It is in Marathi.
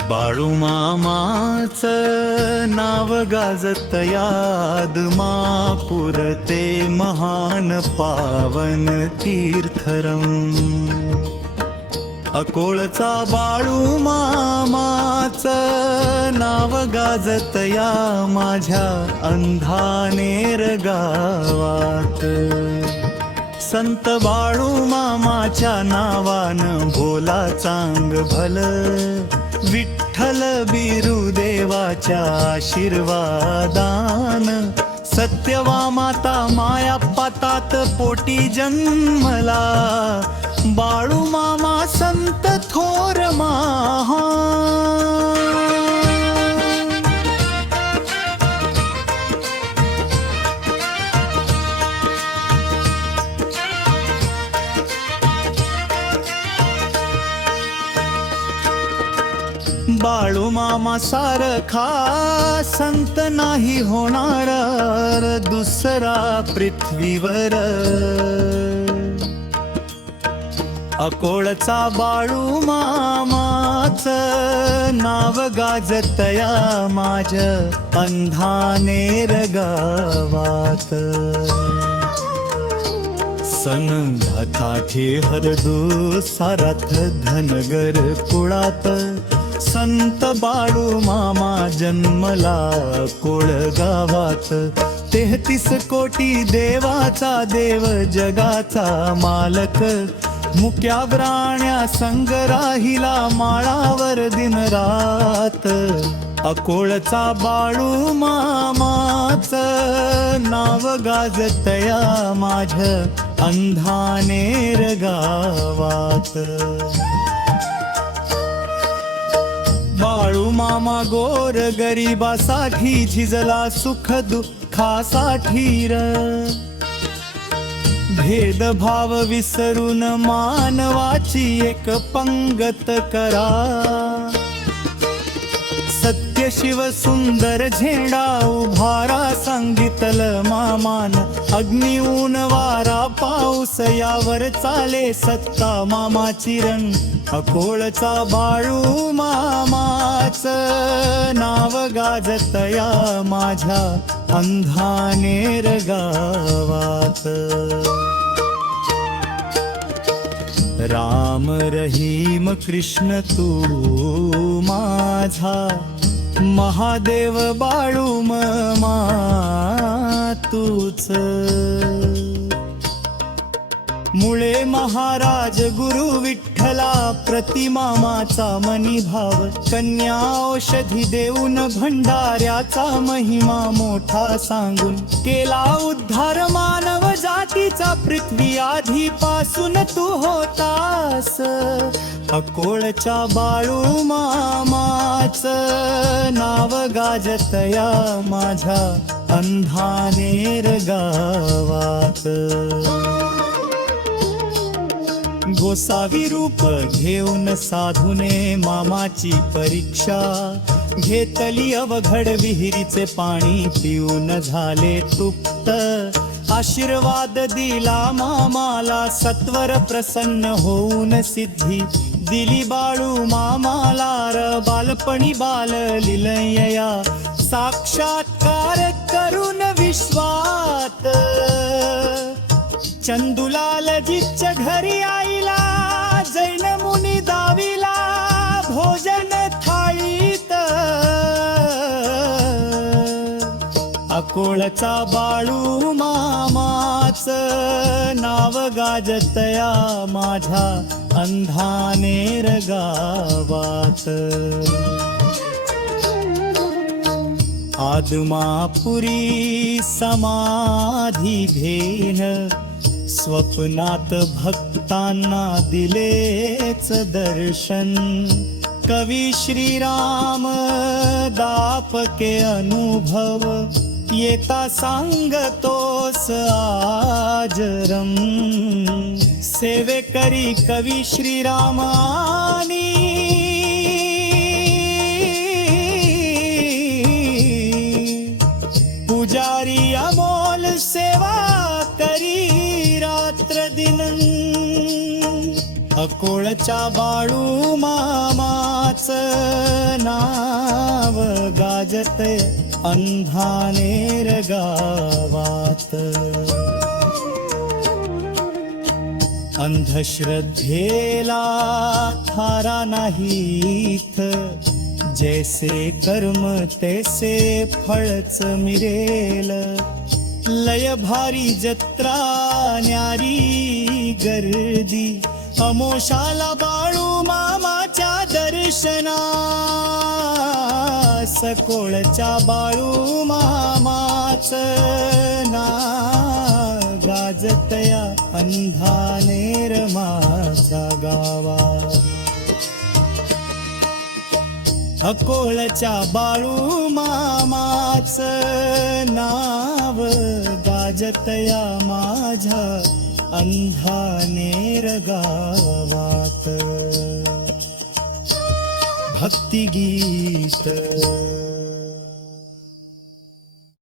बाळू मामाचं नाव गाजत यादमा पुरते महान पावन तीर्थरम. अकोळचा बाळू मामाचं नाव गाजत या माझ्या अंधानेर गावात. संत बाळू मामाच्या नावानं भोला चांग भल, विठ्ठल बिरुदेवाच्या आशीर्वादान. सत्यवा माता माया पातात पोटी जन्मला, बाळू मामा संत थोर महान. बाळू मामा सारखा संत नाही होणार दुसरा पृथ्वीवर. अकोळचा बाळू मामाचं नाव गाजत या माझ्या अंधानेर गावात. सन धाथे हरदू साराथ धनगर कुळात, संत बाळू मामा जन्मला कोळ गावात. 33 कोटी देवाचा देव जगाचा मालक, मुक्या प्राण्या संग राहिला माळावर दिन रात. अकोळचा बाळू मामाचं नाव गाजत या माझ्या अंधानेर गावात. बाळू मामा गोर गरिबासाठी झिजला सुख दुःखासाठी र. भेदभाव विसरून मानवाची एक पंगत करा. सत्य शिव सुंदर झेंडा उभारा सांगितल मामान. अग्नी ऊन वारा पाऊस यावर चाले सत्ता मामाची रण. अकोळचा बाळू मामाचं नाव गाजत या माझ्या अंधानेर गावात. राम रहीम कृष्ण तू माझा, महादेव बाळू मामा तूच. मुळे महाराज गुरु विठ्ठला प्रतिमामाचा मनी भाव. कन्या औषधी देऊन भंडाऱ्याचा महिमा मोठा सांगून. केला उद्धार मानव जातीचा पृथ्वी आधीपासून तू होतास. अकोळच्या बाळू मामाचं नाव गाजत या माझ्या अंधानेर गावात. गोसावी रूप घेऊन साधूने मामाची परीक्षा घेतली. अवघड विहिरीचे पाणी पिऊन झाले तृप्त. आशीर्वाद दिला मामाला सत्वर प्रसन्न होऊन सिद्धी दिली बाळू मामाला र. बालपणी बाल लीलया साक्षात्कार करून विश्वात. चंदुलालजीच्या घरी आईला जैन मुनी दाविला भोजन थाळीत. अकोळचा बाळू मामाचं नाव गाजत या माझ्या अंधानेर गावात. आदमापुरी समाधी घेण, स्वप्नात भक्तांना दिलेच दर्शन. कवी श्रीराम दापके अनुभव, येता सांगतोस आजरम. सेवेकरी कवी श्रीरामानी, पुजारी अमोल सेवा करी रात्र दिन. अकोळच्या बाळू मामाच नाव गाजतय अंधानेर गावात. अंधश्रद्धेला थारा नाहीत, जैसे कर्म तैसे फळच मिळेल. लय भारी जत्रा न्यारी गर्दी, अमोशाला बाळू मामाच्या दर्शनास. कोळच्या बाळू मामाच नाव गाजतया अंधानेर माझ्या गावात. अकोळच्या बाळू मामाच नाव गाजतया माझ्या अंधानेर गावात. भक्तिगीत